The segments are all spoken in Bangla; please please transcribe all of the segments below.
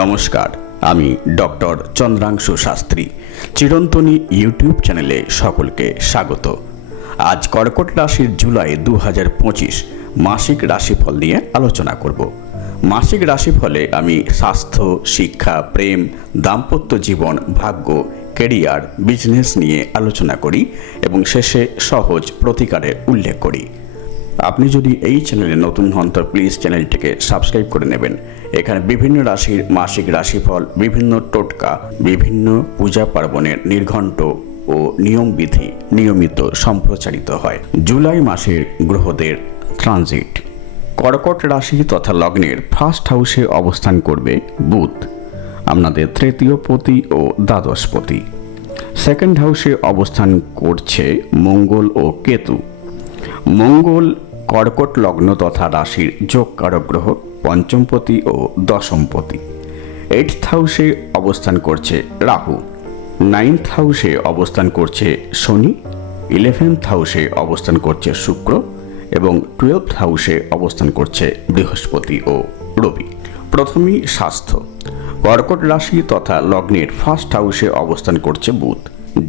নমস্কার, আমি ডক্টর চন্দ্রাংশু শাস্ত্রী। চিরন্তনী ইউটিউব চ্যানেলে সকলকে স্বাগত। আজ কর্কট রাশির জুলাই 2025 মাসিক রাশিফল নিয়ে আলোচনা করব। মাসিক রাশিফলে আমি স্বাস্থ্য, শিক্ষা, প্রেম, দাম্পত্য জীবন, ভাগ্য, ক্যারিয়ার, বিজনেস নিয়ে আলোচনা করি এবং শেষে সহজ প্রতিকারের উল্লেখ করি। আপনি যদি এই চ্যানেলে নতুন হন তো প্লিজ চ্যানেলটিকে সাবস্ক্রাইব করে নেবেন। এখানে বিভিন্ন রাশির মাসিক রাশিফল, বিভিন্ন টোটকা, বিভিন্ন পূজা পার্বণের নির্ঘণ্ট ও নিয়মবিধি নিয়মিত সম্প্রচারিত হয়। জুলাই মাসের গ্রহদের ট্রানজিট। কর্কট রাশি তথা লগ্নের ফার্স্ট হাউসে অবস্থান করবে বুধ, আপনাদের তৃতীয় পতি ও দ্বাদশ পতি। সেকেন্ড হাউসে অবস্থান করছে মঙ্গল ও কেতু। মঙ্গল কর্কট লগ্ন তথা রাশির যোগকারক গ্রহ, পঞ্চমপতি ও দশমপতি। এইথ হাউসে অবস্থান করছে রাহু। নাইন্থ হাউসে অবস্থান করছে শনি। 11th হাউসে অবস্থান করছে শুক্র এবং 12th হাউসে অবস্থান করছে বৃহস্পতি ও রবি। প্রথমেই স্বাস্থ্য। কর্কট রাশি তথা লগ্নের ফার্স্ট হাউসে অবস্থান করছে বুধ।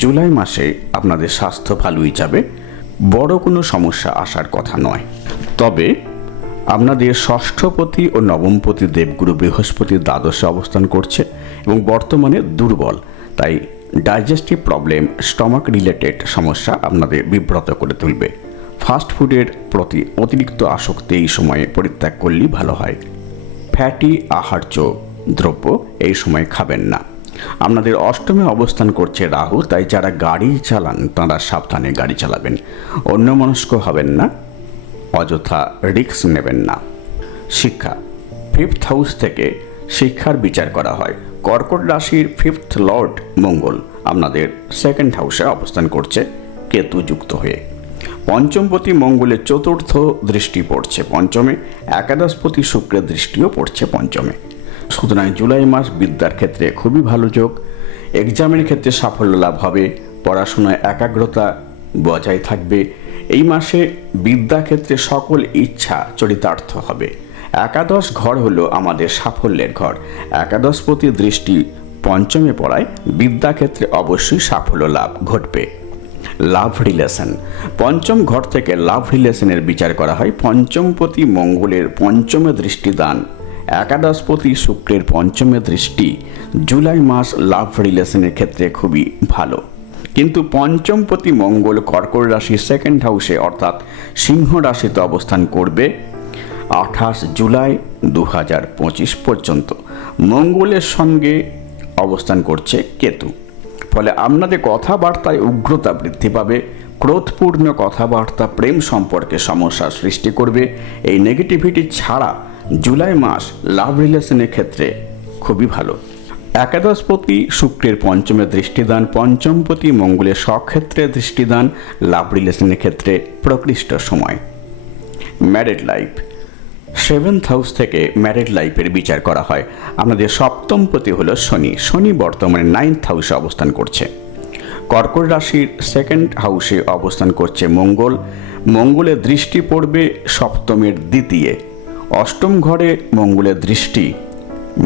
জুলাই মাসে আপনাদের স্বাস্থ্য ভালোই যাবে, বড় কোনো সমস্যা আসার কথা নয়। তবে আপনাদের ষষ্ঠপতি ও নবমপতি দেবগুরু বৃহস্পতি দ্বাদশে অবস্থান করছে এবং বর্তমানে দুর্বল, তাই ডাইজেস্টিভ প্রবলেম, স্টমাক রিলেটেড সমস্যা আপনাদের বিব্রত করে তুলবে। ফাস্ট ফুডের প্রতি অতিরিক্ত আসক্তি এই সময়ে পরিত্যাগ করলেই ভালো হয়। ফ্যাটি আহার্য দ্রব্য এই সময় খাবেন না। আপনাদের অষ্টমে অবস্থান করছে রাহু, তাই যারা গাড়ি চালান তারা সাবধানে গাড়ি চালাবেন, অন্যমনস্ক হবেন না, অযথা রিস্ক নেবেন না। শিক্ষা। 5th হাউস থেকে শিক্ষার বিচার করা হয়। কর্কট রাশির 5th লর্ড মঙ্গল আপনাদের সেকেন্ড হাউসে অবস্থান করছে কেতু যুক্ত হয়ে। পঞ্চমপতি মঙ্গলের চতুর্থ দৃষ্টি পড়ছে পঞ্চমে, একাদশপতি শুক্রের দৃষ্টিও পড়ছে পঞ্চমে। সুতরাং জুলাই মাস বিদ্যার ক্ষেত্রে খুবই ভালো যোগ। এক্সামের ক্ষেত্রে সাফল্য লাভ হবে, পড়াশোনায় একাগ্রতা বজায় থাকবে। এই মাসে বিদ্যাক্ষেত্রে সকল ইচ্ছা চরিতার্থ হবে। একাদশ ঘর হলো আমাদের সাফল্যের ঘর। একাদশপতি দৃষ্টি পঞ্চমে পড়ায় বিদ্যাক্ষেত্রে অবশ্যই সাফল্য লাভ ঘটবে। লাভ রিলেশন। পঞ্চম ঘর থেকে লাভ রিলেশনের বিচার করা হয়। পঞ্চমপতি মঙ্গলের পঞ্চমে দৃষ্টিদান, একাদশপতি শুক্রের পঞ্চমে দৃষ্টি জুলাই মাস লাভ রিলেশনের ক্ষেত্রে খুবই ভালো। কিন্তু পঞ্চমপতি মঙ্গল কর্কট রাশির সেকেন্ড হাউসে অর্থাৎ সিংহ রাশিতে অবস্থান করবে 28 জুলাই 2025 পর্যন্ত। মঙ্গলের সঙ্গে অবস্থান করছে কেতু, ফলে আপনাদের কথাবার্তায় উগ্রতা বৃদ্ধি পাবে। ক্রোধপূর্ণ কথাবার্তা প্রেম সম্পর্কে সমস্যার সৃষ্টি করবে। এই নেগেটিভিটি ছাড়া জুলাই মাস লাভ রিলেশনের ক্ষেত্রে খুবই ভালো। একাদশপতি শুক্রের পঞ্চমে দৃষ্টিদান, পঞ্চমপতি মঙ্গলের স্বক্ষেত্রে দৃষ্টিদান লাভ রিলেশনের ক্ষেত্রে প্রকৃষ্ট সময়। Married life. 7th হাউস থেকে ম্যারিড লাইফের বিচার করা হয়। আমাদের সপ্তমপতি হলো শনি। শনি বর্তমানে 9th হাউসে অবস্থান করছে। কর্কট রাশির সেকেন্ড হাউসে অবস্থান করছে মঙ্গল। মঙ্গলের দৃষ্টি পড়বে সপ্তমের দ্বিতীয়। অষ্টম ঘরে মঙ্গলের দৃষ্টি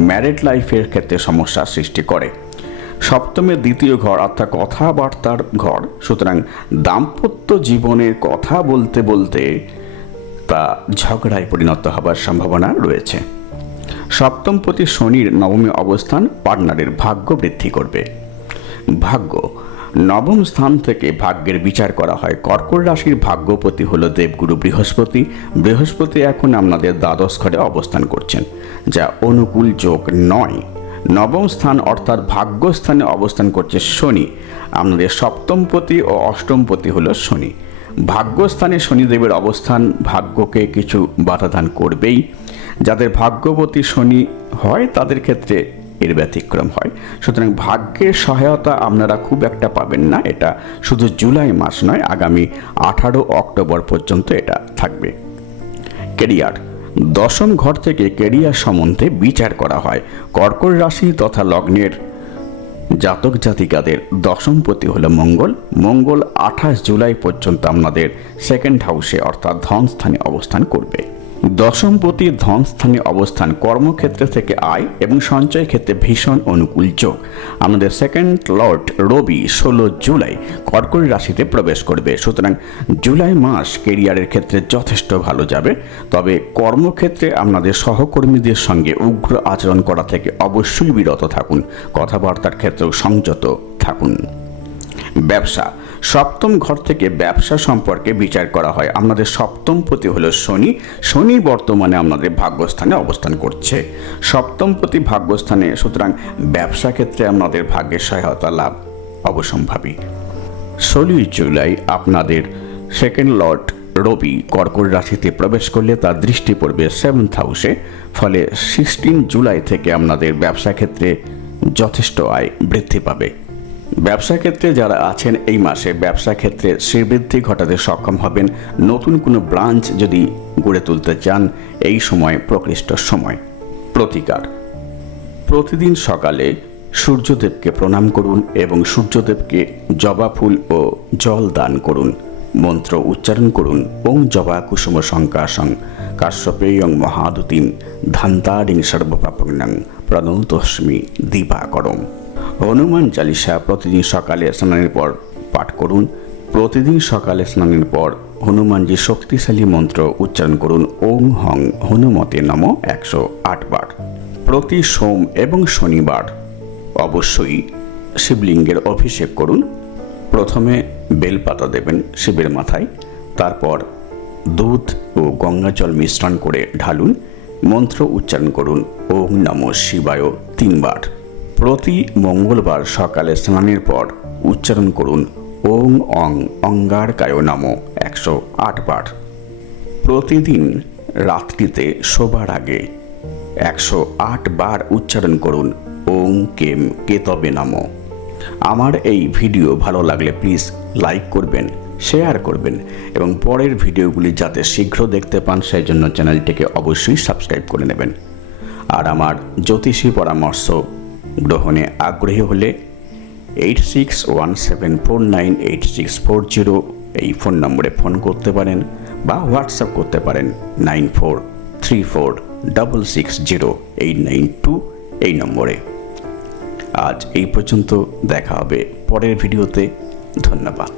ম্যারিড লাইফের ক্ষেত্রে সমস্যার সৃষ্টি করে। সপ্তমের দ্বিতীয় ঘর অর্থাৎ কথাবার্তার ঘর, সুতরাং দাম্পত্য জীবনের কথা বলতে বলতে তা ঝগড়ায় পরিণত হবার সম্ভাবনা রয়েছে। সপ্তমপতি শনির নবমী অবস্থান পার্টনারের ভাগ্য বৃদ্ধি করবে। ভাগ্য। নবম স্থান থেকে ভাগ্যের বিচার করা হয়। কর্কট রাশির ভাগ্যপতি হলো দেবগুরু বৃহস্পতি। বৃহস্পতি এখন আপনাদের দ্বাদশ ঘরে অবস্থান করছেন, যা অনুকূল যোগ নয়। নবম স্থান অর্থাৎ ভাগ্যস্থানে অবস্থান করছে শনি। আপনাদের সপ্তমপতি ও অষ্টমপতি হলো শনি। ভাগ্যস্থানে শনিদেবের অবস্থান ভাগ্যকে কিছু বাধাদান করবেই। যাদের ভাগ্যবতী শনি হয় তাদের ক্ষেত্রে এর ব্যতিক্রম হয়। সুতরাং ভাগ্যের সহায়তা আপনারা খুব একটা পাবেন না। এটা শুধু জুলাই মাস নয়, আগামী 18 অক্টোবর পর্যন্ত এটা থাকবে। ক্যারিয়ার। দশম ঘর থেকে ক্যারিয়ার সম্বন্ধে বিচার করা হয়। কর্কট রাশি তথা লগ্নের জাতক জাতিকাদের দশমপতি হলো মঙ্গল। মঙ্গল 28 জুলাই পর্যন্ত আপনাদের সেকেন্ড হাউসে অর্থাৎ ধনস্থানে অবস্থান করবে। দশমপতি ধনস্থানে অবস্থান কর্মক্ষেত্রে থেকে আয় এবং সঞ্চয় ক্ষেত্রে ভীষণ অনুকূল যোগ। আমাদের সেকেন্ড লর্ড রবি 16 জুলাই কর্কট রাশিতে প্রবেশ করবে, সুতরাং জুলাই মাস কেরিয়ারের ক্ষেত্রে যথেষ্ট ভালো যাবে। তবে কর্মক্ষেত্রে আপনাদের সহকর্মীদের সঙ্গে উগ্র আচরণ করা থেকে অবশ্যই বিরত থাকুন, কথাবার্তার ক্ষেত্রেও সংযত থাকুন। ব্যবসা, সপ্তম ঘর থেকে ব্যবসা সম্পর্কে বিচার করা হয়। আমাদের সপ্তমপতি হলো শনি বর্তমানে আমাদের ভাগ্যস্থানে অবস্থান করছে। সপ্তমপতি ভাগ্যস্থানে, সুতরাং ব্যবসা ক্ষেত্রে আমাদের ভাগ্যের সহায়তা লাভ অবশ্যম্ভাবী। 16 জুলাই আপনাদের সেকেন্ড লর্ড রবি কর্কট রাশিতে প্রবেশ করলে তার দৃষ্টি পড়বে 7th হাউসে। ফলে 16 জুলাই থেকে আপনাদের ব্যবসা ক্ষেত্রে যথেষ্ট আয় বৃদ্ধি পাবে। ব্যবসা ক্ষেত্রে যারা আছেন এই মাসে ব্যবসা ক্ষেত্রে শ্রীবৃদ্ধি ঘটাতে সক্ষম হবেন। নতুন কোনো ব্রাঞ্চ যদি গড়ে তুলতে চান, এই সময় প্রকৃষ্ট সময়। প্রতিকার, প্রতিদিন সকালে সূর্যদেবকে প্রণাম করুন এবং সূর্যদেবকে জবা ফুল ও জল দান করুন। মন্ত্র উচ্চারণ করুন, ওং জবা কুসুম সংকাশং কাশ্যপেয়ং মহাদুতিম ধান্তারিং সর্বপাপগ্নং প্রণতস্মি দীপাকরম। হনুমান চালিসা প্রতিদিন সকালে স্নানের পর পাঠ করুন। প্রতিদিন সকালে স্নানের পর হনুমানজি শক্তিশালী মন্ত্র উচ্চারণ করুন, ওং হং হনুমতে নম 108 বার। প্রতি সোম এবং শনিবার অবশ্যই শিবলিঙ্গের অভিষেক করুন। প্রথমে বেলপাতা দেবেন শিবের মাথায়, তারপর দুধ ও গঙ্গা জল মিশ্রণ করে ঢালুন। মন্ত্র উচ্চারণ করুন, ওং নমঃ শিবায় 3 বার। প্রতি মঙ্গলবার সকালে স্নানের পর উচ্চারণ করুন, ওং অং অঙ্গারকায় নমঃ 108 বার। প্রতিদিন রাত্রিতে শোবার আগে 108 বার উচ্চারণ করুন, ওং কেম কেতবে নমঃ। আমার এই ভিডিও ভালো লাগলে প্লিজ লাইক করবেন, শেয়ার করবেন এবং পরের ভিডিওগুলি যাতে শীঘ্র দেখতে পান সেই জন্য চ্যানেলটিকে অবশ্যই সাবস্ক্রাইব করে নেবেন। আর আমার জ্যোতিষী পরামর্শ গ্রহণে আগ্রহী হলে 8617498640 এই ফোন নম্বরে ফোন করতে পারেন বা হোয়াটসঅ্যাপ করতে পারেন 9434660892 এই নম্বরে। আজ এই পর্যন্ত, দেখা হবে পরের ভিডিওতে। ধন্যবাদ।